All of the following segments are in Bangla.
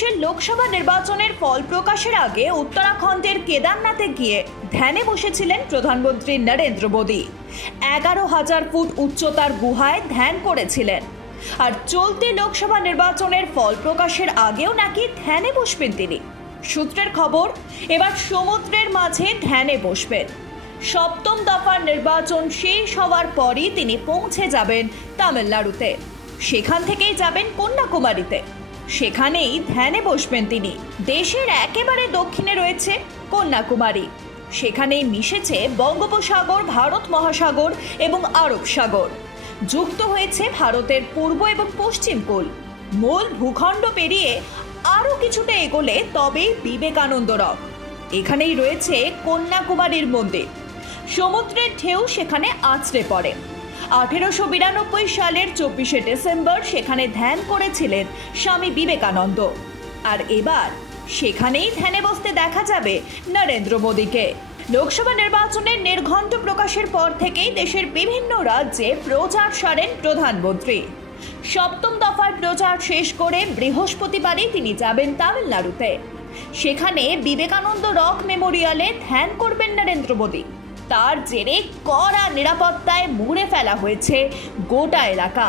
লোকসভা নির্বাচনের ফল প্রকাশের আগে উত্তরাখণ্ডের কেদারনাথে গিয়ে ধ্যানে বসেছিলেন প্রধানমন্ত্রী নরেন্দ্র মোদী। এগারো হাজার ফুট উচ্চতার গুহায় ধ্যান করেছিলেন। আর চলতি লোকসভা নির্বাচনের ফল প্রকাশের আগেও নাকি ধ্যানে বসবেন তিনি। সূত্রের খবর, এবার সমুদ্রের মাঝে ধ্যানে বসবেন। সপ্তম দফার নির্বাচন শেষ হওয়ার পরই তিনি পৌঁছে যাবেন তামিলনাড়ুতে। সেখান থেকেই যাবেন কন্যাকুমারীতে। সেখানেই ধ্যানে বসবেন তিনি। দেশের একেবারে দক্ষিণে রয়েছে কন্যাকুমারী। সেখানেই মিশেছে বঙ্গোপসাগর, ভারত মহাসাগর এবং আরব সাগর। যুক্ত হয়েছে ভারতের পূর্ব এবং পশ্চিম কোল। মূল ভূখণ্ড পেরিয়ে আরও কিছুটা এগোলে তবেই বিবেকানন্দ রক এখানেই রয়েছে কন্যাকুমারীর মন্দির। সমুদ্রের ঢেউ সেখানে আছড়ে পড়ে। আঠেরোশো বিরানব্বই সালের চব্বিশে ডিসেম্বর সেখানে ধ্যান করেছিলেন স্বামী বিবেকানন্দ। আর এবার সেখানেই ধ্যানে বসতে দেখা যাবে নরেন্দ্র মোদীকে। লোকসভা নির্বাচনের নির্ঘণ্ট প্রকাশের পর থেকেই দেশের বিভিন্ন রাজ্যে প্রচার সারেন প্রধানমন্ত্রী। সপ্তম দফার প্রচার শেষ করে বৃহস্পতিবারই তিনি যাবেন তামিলনাড়ুতে। সেখানে বিবেকানন্দ রক মেমোরিয়ালে ধ্যান করবেন নরেন্দ্র মোদী। তার জেরে কড়া নিরাপত্তায় মুড়ে ফেলা হয়েছে গোটা এলাকা।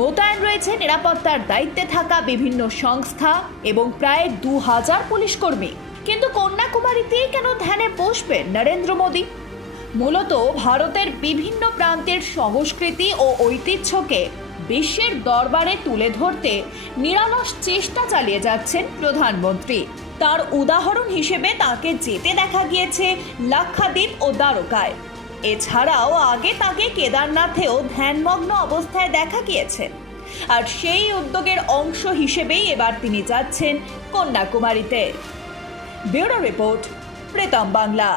মোতায়েন রয়েছে নিরাপত্তার দায়িত্বে থাকা বিভিন্ন সংস্থা এবং প্রায় দু হাজার পুলিশ কর্মী কিন্তু কন্যাকুমারীতেই কেন ধ্যানে বসবেন নরেন্দ্র মোদী? মূলত ভারতের বিভিন্ন প্রান্তের সংস্কৃতি ও ঐতিহ্যকে বিশ্বের দরবারে তুলে ধরতে নিরলস চেষ্টা চালিয়ে যাচ্ছেন প্রধানমন্ত্রী। তার উদাহরণ হিসেবে তাকে যেতে দেখা গিয়েছে লাক্ষাদ্বীপ ও দ্বারকায়। এছাড়াও আগে তাকে কেদারনাথেও ধ্যানমগ্ন অবস্থায় দেখা গিয়েছে। আর সেই উদ্যোগের অংশ হিসেবেই এবার তিনি যাচ্ছেন কন্যাকুমারীতে। Bureau report, Pritam Bangla.